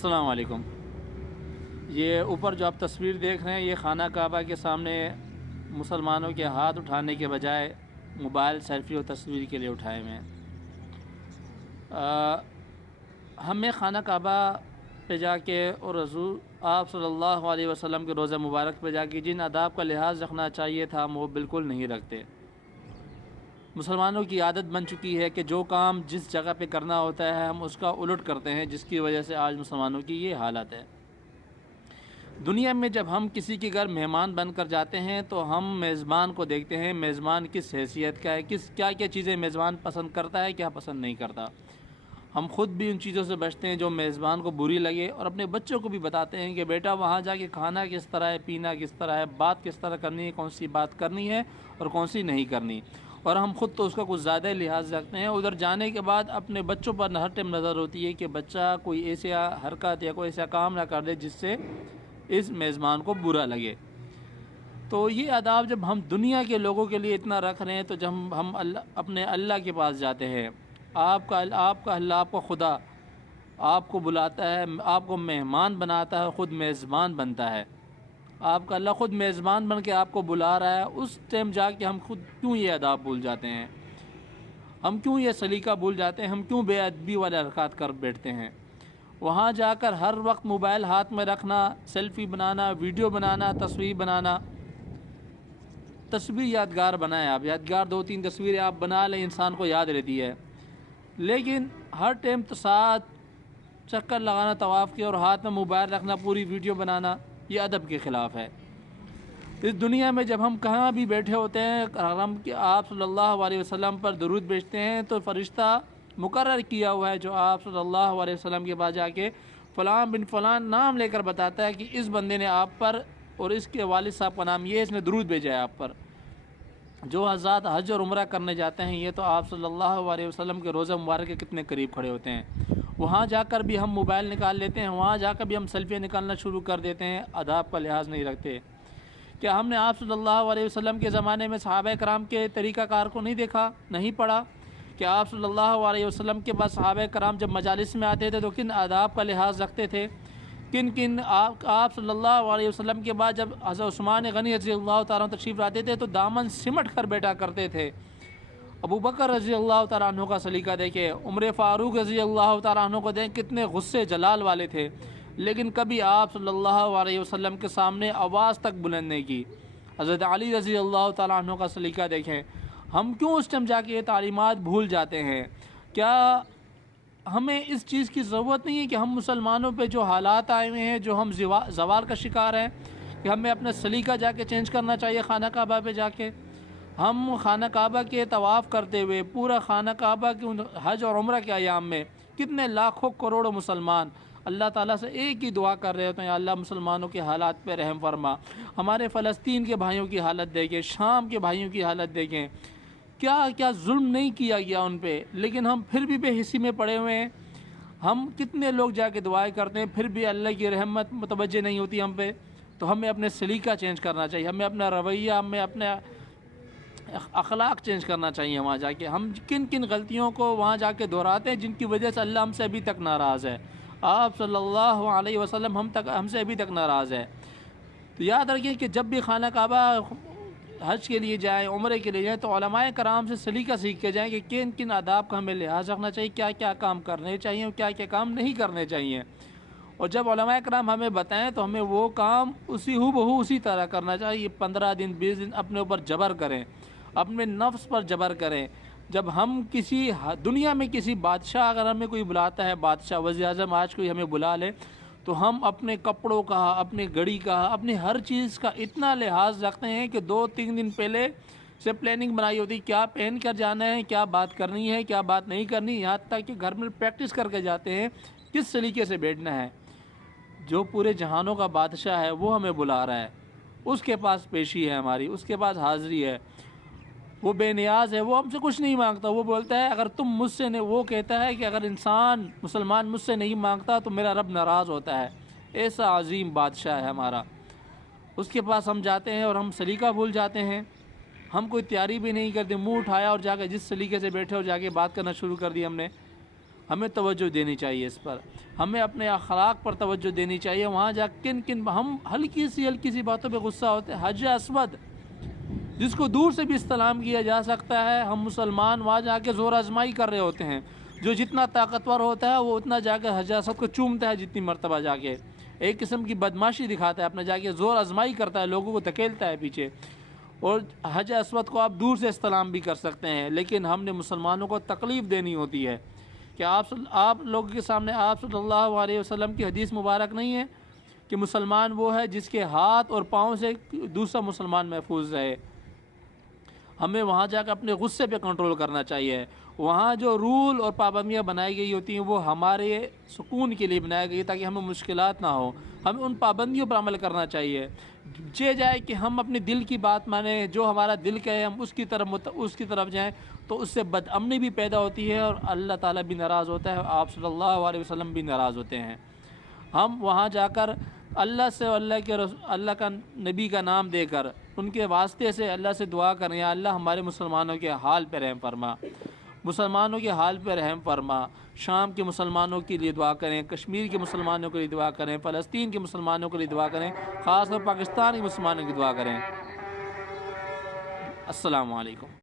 السلام علیکم۔ یہ اوپر جو آپ تصویر دیکھ رہے ہیں یہ خانہ کعبہ کے سامنے مسلمانوں کے ہاتھ اٹھانے کے بجائے موبائل سیلفی اور تصویر کے لیے اٹھائے ہوئے ہیں۔ ہمیں خانہ کعبہ پہ جا کے اور رسول آپ صلی اللہ علیہ وسلم کے روضہ مبارک پہ جا کے جن آداب کا لحاظ رکھنا چاہیے تھا ہم وہ بالکل نہیں رکھتے۔ مسلمانوں کی عادت بن چکی ہے کہ جو کام جس جگہ پہ کرنا ہوتا ہے ہم اس کا الٹ کرتے ہیں، جس کی وجہ سے آج مسلمانوں کی یہ حالت ہے۔ دنیا میں جب ہم کسی کے گھر مہمان بن کر جاتے ہیں تو ہم میزبان کو دیکھتے ہیں، میزبان کس حیثیت کا ہے، کیا چیزیں میزبان پسند کرتا ہے، کیا پسند نہیں کرتا۔ ہم خود بھی ان چیزوں سے بچتے ہیں جو میزبان کو بری لگے، اور اپنے بچوں کو بھی بتاتے ہیں کہ بیٹا وہاں جا کے کھانا کس طرح ہے، پینا کس طرح ہے، بات کس طرح کرنی ہے، کون سی بات کرنی ہے اور کون سی نہیں کرنی۔ اور ہم خود تو اس کا کچھ زیادہ لحاظ رکھتے ہیں۔ ادھر جانے کے بعد اپنے بچوں پر ہر ٹائم نظر ہوتی ہے کہ بچہ کوئی ایسی حرکت یا کوئی ایسا کام نہ کر دے جس سے اس میزبان کو برا لگے۔ تو یہ آداب جب ہم دنیا کے لوگوں کے لیے اتنا رکھ رہے ہیں تو جب ہم اپنے اللہ کے پاس جاتے ہیں، آپ کا اللہ، آپ کا خدا آپ کو بلاتا ہے، آپ کو مہمان بناتا ہے، خود میزبان بنتا ہے۔ آپ کا اللہ خود میزبان بن کے آپ کو بلا رہا ہے، اس ٹائم جا کے ہم خود کیوں یہ آداب بھول جاتے ہیں؟ ہم کیوں یہ سلیقہ بھول جاتے ہیں؟ ہم کیوں بے ادبی والے حرکات کر بیٹھتے ہیں؟ وہاں جا کر ہر وقت موبائل ہاتھ میں رکھنا، سیلفی بنانا، ویڈیو بنانا، تصویر بنانا۔ تصویر یادگار بنائیں، آپ یادگار 2-3 تصویریں آپ بنا لیں، انسان کو یاد رہتی ہے۔ لیکن ہر ٹائم تو ساتھ چکر لگانا طواف کے اور ہاتھ میں موبائل رکھنا، پوری ویڈیو بنانا، یہ ادب کے خلاف ہے۔ اس دنیا میں جب ہم کہاں بھی بیٹھے ہوتے ہیں، ہم کہ آپ صلی اللہ علیہ وسلم پر درود بھیجتے ہیں تو فرشتہ مقرر کیا ہوا ہے جو آپ صلی اللہ علیہ وسلم کے پاس جا کے فلاں بن فلاں نام لے کر بتاتا ہے کہ اس بندے نے آپ پر اور اس کے والد صاحب کا نام یہ، اس نے درود بھیجا ہے آپ پر۔ جو حضرات حج اور عمرہ کرنے جاتے ہیں یہ تو آپ صلی اللہ علیہ وسلم کے روضہ مبارک کے کتنے قریب کھڑے ہوتے ہیں، وہاں جا کر بھی ہم موبائل نکال لیتے ہیں، وہاں جا کر بھی ہم سیلفیاں نکالنا شروع کر دیتے ہیں، آداب کا لحاظ نہیں رکھتے۔ کیا ہم نے آپ صلی اللہ علیہ وسلم کے زمانے میں صحابہ کرام کے طریقہ کار کو نہیں دیکھا، نہیں پڑھا؟ کہ آپ صلی اللہ علیہ وسلم کے بعد صحابہ کرام جب مجالس میں آتے تھے تو کن آداب کا لحاظ رکھتے تھے؟ کن آپ صلی اللہ علیہ وسلم کے بعد جب حضرت عثمان غنی رضی اللہ تعالیٰ عنہ تشریف لاتے تھے تو دامن سمٹ کر بیٹھا کرتے تھے۔ ابو بکر رضی اللہ تعالیٰ عنہ کا سلیقہ دیکھیں، عمر فاروق رضی اللہ تعالیٰ عنہ کو دیکھیں، کتنے غصے جلال والے تھے، لیکن کبھی آپ صلی اللہ علیہ وسلم کے سامنے آواز تک بلند نہیں کی۔ حضرت علی رضی اللہ تعالیٰ عنہ کا سلیقہ دیکھیں۔ ہم کیوں اس ٹائم جا کے یہ تعلیمات بھول جاتے ہیں؟ کیا ہمیں اس چیز کی ضرورت نہیں ہے کہ ہم مسلمانوں پہ جو حالات آئے ہوئے ہیں، جو ہم زوال کا شکار ہیں، کہ ہمیں اپنا سلیقہ جا کے چینج کرنا چاہیے خانہ کعبہ پہ جا کے؟ ہم خانہ کعبہ کے طواف کرتے ہوئے پورا خانہ کعبہ کے حج اور عمرہ کے ایام میں کتنے لاکھوں کروڑوں مسلمان اللہ تعالیٰ سے ایک ہی دعا کر رہے ہوتے ہیں، یا اللہ مسلمانوں کے حالات پہ رحم فرما۔ ہمارے فلسطین کے بھائیوں کی حالت دیکھیں، شام کے بھائیوں کی حالت دیکھیں، کیا ظلم نہیں کیا گیا ان پہ، لیکن ہم پھر بھی بے حسی میں پڑے ہوئے ہیں۔ ہم کتنے لوگ جا کے دعائیں کرتے ہیں پھر بھی اللہ کی رحمت متوجہ نہیں ہوتی ہم پہ۔ تو ہمیں اپنے سلیقہ چینج کرنا چاہیے، ہمیں اپنا رویہ، ہمیں اپنا اخلاق چینج کرنا چاہیے۔ وہاں جا کے ہم کن غلطیوں کو وہاں جا کے دہراتے ہیں جن کی وجہ سے اللہ ہم سے ابھی تک ناراض ہے، آپ صلی اللہ علیہ وسلم ہم سے ابھی تک ناراض ہے۔ تو یاد رکھیں کہ جب بھی خانہ کعبہ حج کے لیے جائیں، عمرے کے لیے جائیں، تو علماء کرام سے سلیقہ سیکھ کے جائیں کہ کن آداب کا ہمیں لحاظ رکھنا چاہیے، کیا کام کرنے چاہیے اور کیا کام نہیں کرنے چاہیے۔ اور جب علماء کرام ہمیں بتائیں تو ہمیں وہ کام اسی طرح کرنا چاہیے۔ 15 دن 20 دن اپنے اوپر جبر کریں، اپنے نفس پر جبر کریں۔ جب ہم دنیا میں کسی بادشاہ اگر ہمیں کوئی بلاتا ہے، بادشاہ وزیر اعظم آج کوئی ہمیں بلا لے، تو ہم اپنے کپڑوں کا، اپنے گھڑی کا، اپنی ہر چیز کا اتنا لحاظ رکھتے ہیں کہ 2-3 دن پہلے سے پلاننگ بنائی ہوتی ہے، کیا پہن کر جانا ہے، کیا بات کرنی ہے، کیا بات نہیں کرنی، یہاں تک کہ گھر میں پریکٹس کر کے جاتے ہیں کس سلیقے سے بیٹھنا ہے۔ جو پورے جہانوں کا بادشاہ ہے وہ ہمیں بلا رہا ہے، اس کے پاس پیشی ہے ہماری، اس کے پاس حاضری ہے، وہ بے نیاز ہے، وہ ہم سے کچھ نہیں مانگتا۔ وہ بولتا ہے اگر تم مجھ سے نہیں، وہ کہتا ہے کہ اگر مسلمان مجھ سے نہیں مانگتا تو میرا رب ناراض ہوتا ہے۔ ایسا عظیم بادشاہ ہے ہمارا، اس کے پاس ہم جاتے ہیں اور ہم سلیقہ بھول جاتے ہیں۔ ہم کوئی تیاری بھی نہیں کرتے، منہ اٹھایا اور جا کے جس سلیقے سے بیٹھے اور جا کے بات کرنا شروع کر دی ہم نے۔ ہمیں توجہ دینی چاہیے اس پر، ہمیں اپنے اخلاق پر توجہ دینی چاہیے۔ وہاں جا کن ہم ہلکی سی باتوں پہ غصہ ہوتے ہیں۔ حج اسود جس کو دور سے بھی استلام کیا جا سکتا ہے، ہم مسلمان وہاں جا کے زور آزمائی کر رہے ہوتے ہیں۔ جو جتنا طاقتور ہوتا ہے وہ اتنا جا کے حج اسود کو چومتا ہے، جتنی مرتبہ جا کے ایک قسم کی بدماشی دکھاتا ہے، اپنا جا کے زور آزمائی کرتا ہے، لوگوں کو دھکیلتا ہے پیچھے۔ اور حج اسود کو آپ دور سے استلام بھی کر سکتے ہیں، لیکن ہم نے مسلمانوں کو تکلیف دینی ہوتی ہے کہ آپ لوگوں کے سامنے آپ صلی اللہ علیہ وسلم کی حدیث مبارک نہیں ہے کہ مسلمان وہ ہے جس کے ہاتھ اور پاؤں سے دوسرا مسلمان محفوظ رہے۔ ہمیں وہاں جا کے اپنے غصے پہ کنٹرول کرنا چاہیے۔ وہاں جو رول اور پابندیاں بنائی گئی ہوتی ہیں وہ ہمارے سکون کے لیے بنائی گئی تاکہ ہمیں مشکلات نہ ہوں۔ ہمیں ان پابندیوں پر عمل کرنا چاہیے۔ یہ جائے کہ ہم اپنے دل کی بات مانیں، جو ہمارا دل کہے ہم اس کی طرف جائیں، تو اس سے بد امنی بھی پیدا ہوتی ہے اور اللہ تعالیٰ بھی ناراض ہوتا ہے، آپ صلی اللہ علیہ وسلم بھی ناراض ہوتے ہیں۔ ہم وہاں جا کر اللہ سے، اللہ کا نبی کا نام دے کر ان کے واسطے سے اللہ سے دعا کریں، یا اللہ ہمارے مسلمانوں کے حال پہ رحم فرما، مسلمانوں کے حال پہ رحم فرما۔ شام کے مسلمانوں کے لیے دعا کریں، کشمیر کے مسلمانوں کے لیے دعا کریں، فلسطین کے مسلمانوں کے لیے دعا کریں، خاص طور پاکستان کے مسلمانوں کی دعا کریں۔ السلام علیکم۔